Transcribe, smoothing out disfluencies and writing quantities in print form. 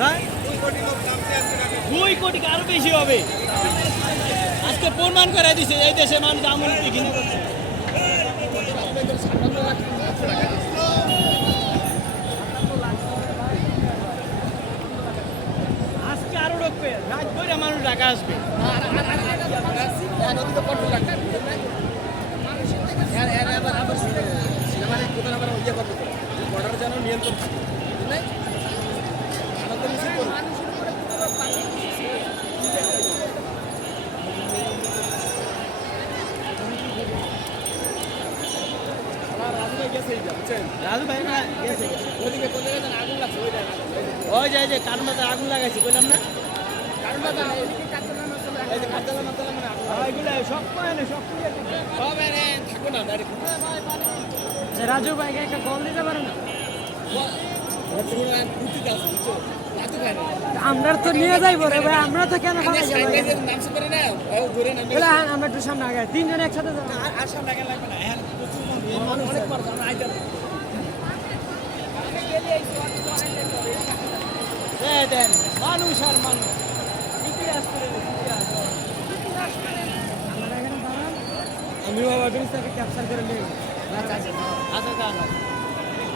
হ্যাঁ 2 কোটি আরো বেশি হবে। আজকে প্রমাণ করে দিছে এই দেশে মানুষ আমল কিনে করছে। আজকে আরো ঢুকবে, রাত ভরে মানুষ ঢাকা আসবে। নিয়ন্ত্রণ থাকে রাজু ভাই না গেছে ওদিকে কোন জায়গায় আগুন লাগছে ওই যে কার মাথায় আগুন লাগাইছি বললাম না কার মাথায় এদিকে এই যে কাঁচালা মাথায় মানে আগুন এগুলো সব পায় না সব থাকো না রাজু ভাইকে একটা কল দিতে পারে না আমরা তো নিয়ে যাইবো রে ভাই আমরা তো কেন আমরা একটু সামনে আগে তিনজন একসাথে আর সামনে আগে লাগবে না অনেক দেন মানুষ আর মানুষ ইতিহাস করে আমিও আবার ক্যাপচার করে নিই আচ্ছা